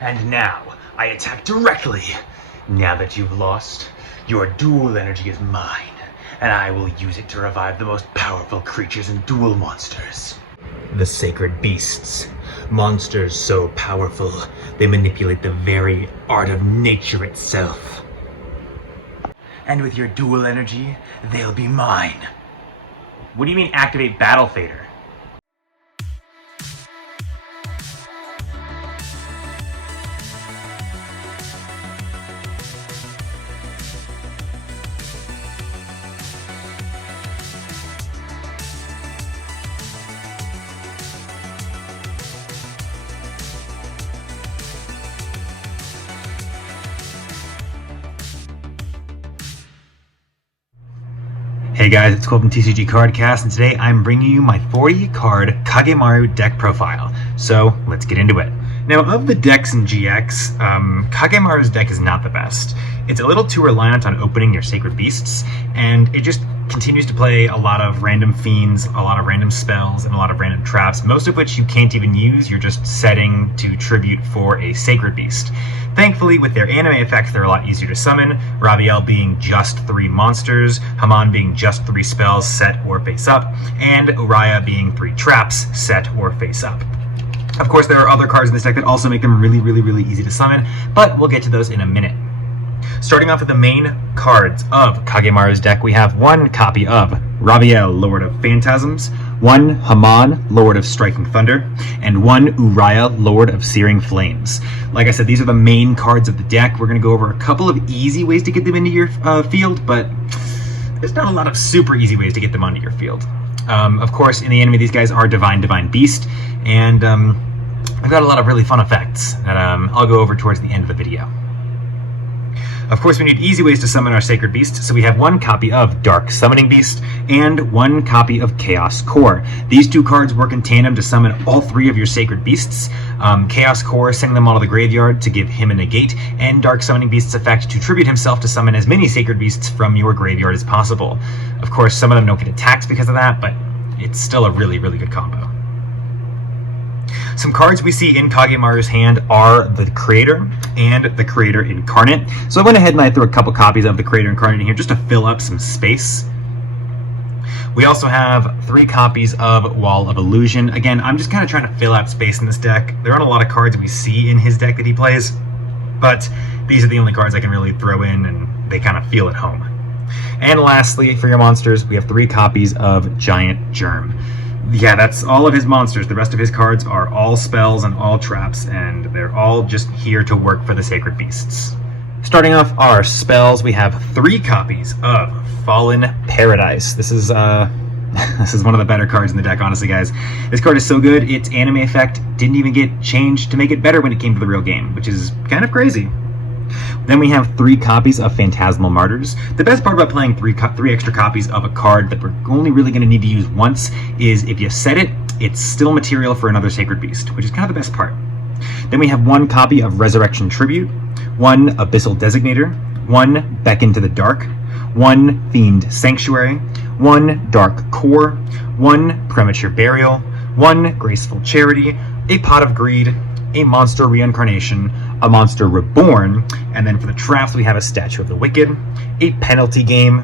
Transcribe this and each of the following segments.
And now, I attack directly. Now that you've lost, your dual energy is mine, and I will use it to revive the most powerful creatures and dual monsters. The sacred beasts. Monsters so powerful, they manipulate the very art of nature itself. And with your dual energy, they'll be mine. What do you mean activate Battle Fader? Hey guys, it's Cole from TCG Cardcast, and today I'm bringing you my 40 card Kagemaru deck profile. So let's get into it. Now, of the decks in GX, Kagemaru's deck is not the best. It's a little too reliant on opening your Sacred Beasts, and it just continues to play a lot of random fiends, a lot of random spells, and a lot of random traps, most of which you can't even use. You're just setting to tribute for a Sacred Beast. Thankfully, with their anime effects, they're a lot easier to summon, Rabiel being just 3 monsters, Haman being just 3 spells set or face up, and Uraya being 3 traps set or face up. Of course, there are other cards in this deck that also make them really easy to summon, but we'll get to those in a minute. Starting off with the main cards of Kagemaru's deck, we have 1 copy of Rabiel, Lord of Phantasms, 1 Haman, Lord of Striking Thunder, and 1 Uraya, Lord of Searing Flames. Like I said, these are the main cards of the deck. We're going to go over a couple of easy ways to get them into your field, but there's not a lot of super easy ways to get them onto your field. Of course, in the anime, these guys are Divine Beast, and I've got a lot of really fun effects that I'll go over towards the end of the video. Of course, we need easy ways to summon our Sacred Beast, so we have 1 copy of Dark Summoning Beast and 1 copy of Chaos Core. These 2 cards work in tandem to summon all 3 of your Sacred Beasts. Chaos Core sending them all to the graveyard to give him a negate, and Dark Summoning Beast's effect to tribute himself to summon as many Sacred Beasts from your graveyard as possible. Of course, some of them don't get attacks because of that, but it's still a really good combo. Some cards we see in Kagemaru's hand are the Creator and the Creator Incarnate. So I went ahead and I threw a couple copies of the Creator Incarnate in here just to fill up some space. We also have 3 copies of Wall of Illusion. Again, I'm just kind of trying to fill out space in this deck. There aren't a lot of cards we see in his deck that he plays, but these are the only cards I can really throw in and they kind of feel at home. And lastly, for your monsters, we have 3 copies of Giant Germ. Yeah, that's all of his monsters. The rest of his cards are all spells and all traps, and they're all just here to work for the Sacred Beasts. Starting off our spells, we have 3 copies of Fallen Paradise. This is this is one of the better cards in the deck, honestly, guys. This card is so good, its anime effect didn't even get changed to make it better when it came to the real game, which is kind of crazy. Then we have 3 copies of Phantasmal Martyrs. The best part about playing 3 extra copies of a card that we're only really going to need to use once is if you set it, it's still material for another Sacred Beast, which is kind of the best part. Then we have 1 copy of Resurrection Tribute, 1 Abyssal Designator, 1 Beckon to the Dark, 1 Fiend Sanctuary, 1 Dark Core, 1 Premature Burial, 1 Graceful Charity, a Pot of Greed, a Monster Reincarnation, a Monster Reborn, and then for the traps we have a Statue of the Wicked, a Penalty Game,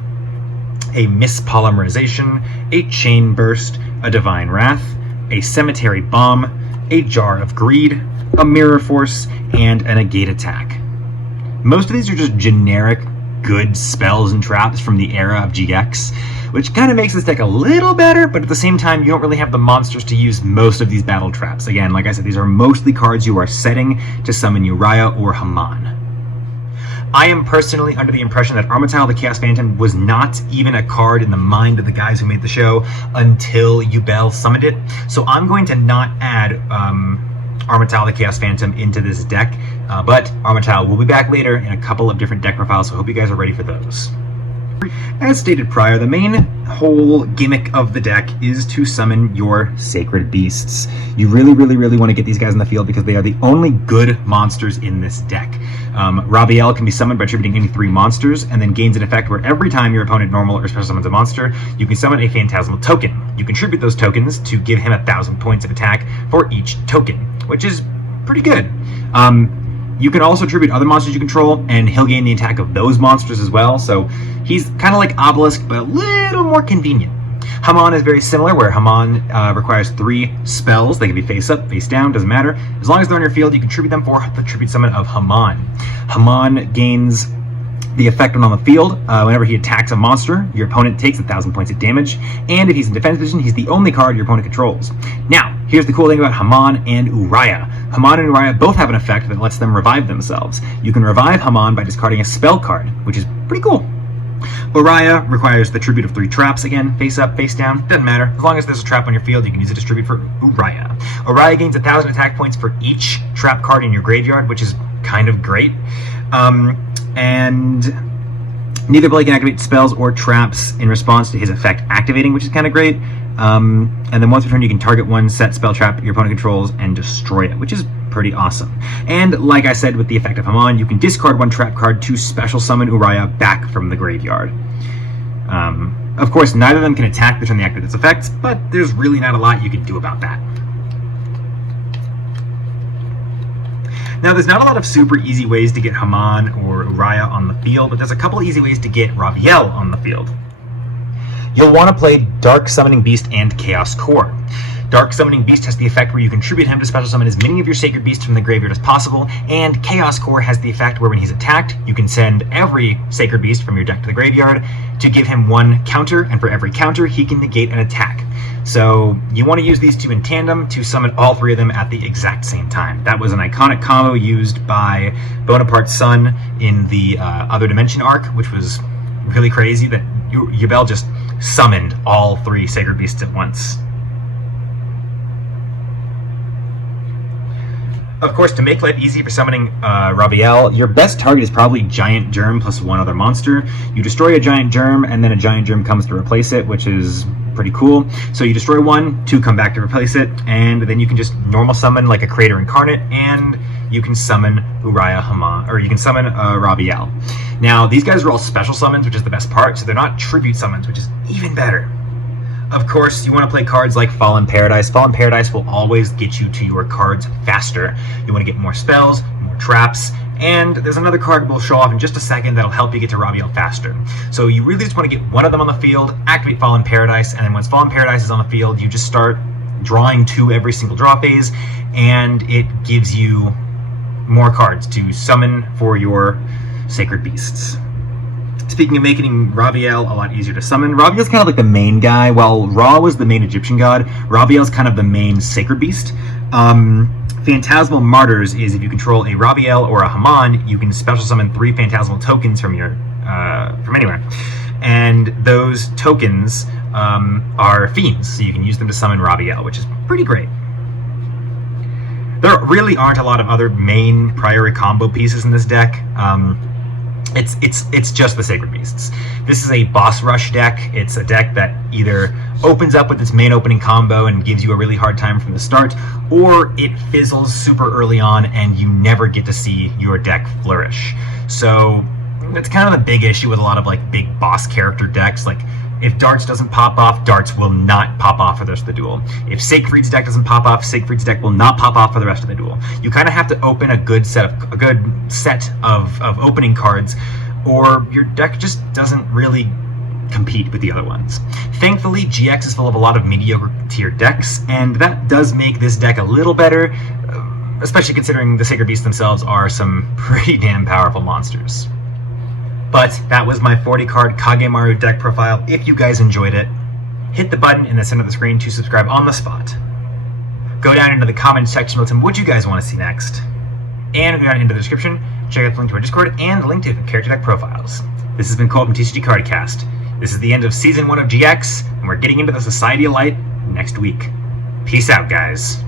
a Mispolymerization, a Chain Burst, a Divine Wrath, a Cemetery Bomb, a Jar of Greed, a Mirror Force, and a Negate Attack. Most of these are just generic good spells and traps from the era of GX, which kind of makes this deck a little better, but at the same time, you don't really have the monsters to use most of these battle traps. Again, like I said, these are mostly cards you are setting to summon Uraya or Haman. I am personally under the impression that Armityle the Chaos Phantom was not even a card in the mind of the guys who made the show until Yubel summoned it, so I'm going to not add Armityle the Chaos Phantom into this deck, but Armityle will be back later in a couple of different deck profiles, so I hope you guys are ready for those. As stated prior, the main whole gimmick of the deck is to summon your Sacred Beasts. You really want to get these guys in the field because they are the only good monsters in this deck. Rabiel can be summoned by attributing any 3 monsters, and then gains an effect where every time your opponent normal or special summons a monster, you can summon a Phantasmal token. You contribute those tokens to give him 1,000 points of attack for each token, which is pretty good. You can also tribute other monsters you control, and he'll gain the attack of those monsters as well, so he's kind of like Obelisk, but a little more convenient. Haman is very similar, where Haman requires 3 spells. They can be face up, face down, doesn't matter. As long as they're on your field, you can tribute them for the tribute summon of Haman. Haman gains the effect when on the field. Whenever he attacks a monster, your opponent takes 1,000 points of damage, and if he's in defense position, he's the only card your opponent controls. Now, here's the cool thing about Haman and Uriah. Haman and Uriah both have an effect that lets them revive themselves. You can revive Haman by discarding a spell card, which is pretty cool. Uriah requires the tribute of 3 traps, again, face up, face down, doesn't matter. As long as there's a trap on your field, you can use it as tribute for Uriah. Uriah gains 1,000 attack points for each trap card in your graveyard, which is kind of great. And neither player can activate spells or traps in response to his effect activating, which is kind of great. And then once per turn, you can target one set spell trap your opponent controls and destroy it, which is pretty awesome. And like I said, with the effect of Haman, you can discard 1 trap card to special summon Uriah back from the graveyard. Of course, neither of them can attack the turn they activate its effects, but there's really not a lot you can do about that. Now, there's not a lot of super easy ways to get Haman or Uriah on the field, but there's a couple easy ways to get Raviel on the field. You'll want to play Dark Summoning Beast and Chaos Core. Dark Summoning Beast has the effect where you contribute him to special summon as many of your Sacred Beasts from the graveyard as possible, and Chaos Core has the effect where when he's attacked, you can send every Sacred Beast from your deck to the graveyard to give him 1 counter, and for every counter, he can negate an attack. So you want to use these 2 in tandem to summon all 3 of them at the exact same time. That was an iconic combo used by Bonaparte's son in the Other Dimension arc, which was really crazy that Yubel just summoned all 3 Sacred Beasts at once. Of course, to make life easy for summoning Raviel, your best target is probably Giant Germ plus 1 other monster. You destroy a Giant Germ, and then a Giant Germ comes to replace it, which is pretty cool. So you destroy 1, 2 come back to replace it, and then you can just normal summon like a Creator Incarnate, and you can summon Uriah Haman, or you can summon Raviel. Now, these guys are all special summons, which is the best part, so they're not tribute summons, which is even better. Of course, you want to play cards like Fallen Paradise. Fallen Paradise will always get you to your cards faster. You want to get more spells, more traps, and there's another card we'll show off in just a second that'll help you get to Raviel faster. So you really just want to get one of them on the field, activate Fallen Paradise, and then once Fallen Paradise is on the field, you just start drawing 2 every single draw phase, and it gives you more cards to summon for your Sacred Beasts. Speaking of making Raviel a lot easier to summon, Raviel's kind of like the main guy. While Ra was the main Egyptian god, Raviel's kind of the main Sacred Beast. Phantasmal Martyrs is if you control a Raviel or a Haman, you can special summon 3 Phantasmal tokens from your from anywhere. And those tokens are fiends, so you can use them to summon Raviel, which is pretty great. There really aren't a lot of other main priority combo pieces in this deck. It's just the Sacred Beasts. This is a boss rush deck. It's a deck that either opens up with its main opening combo and gives you a really hard time from the start, or it fizzles super early on and you never get to see your deck flourish. So that's kind of the big issue with a lot of like big boss character decks. Like if Darts doesn't pop off, Darts will not pop off for the rest of the duel. If Siegfried's deck doesn't pop off, Siegfried's deck will not pop off for the rest of the duel. You kind of have to open a good set of opening cards, or your deck just doesn't really compete with the other ones. Thankfully, GX is full of a lot of mediocre tier decks, and that does make this deck a little better, especially considering the Sacred Beasts themselves are some pretty damn powerful monsters. But that was my 40-card Kagemaru deck profile. If you guys enjoyed it, hit the button in the center of the screen to subscribe on the spot. Go down into the comments section with some what you guys want to see next. And go down into the description, check out the link to our Discord and the link to character deck profiles. This has been Cole from TCG Cardcast. This is the end of Season 1 of GX, and we're getting into the Society of Light next week. Peace out, guys.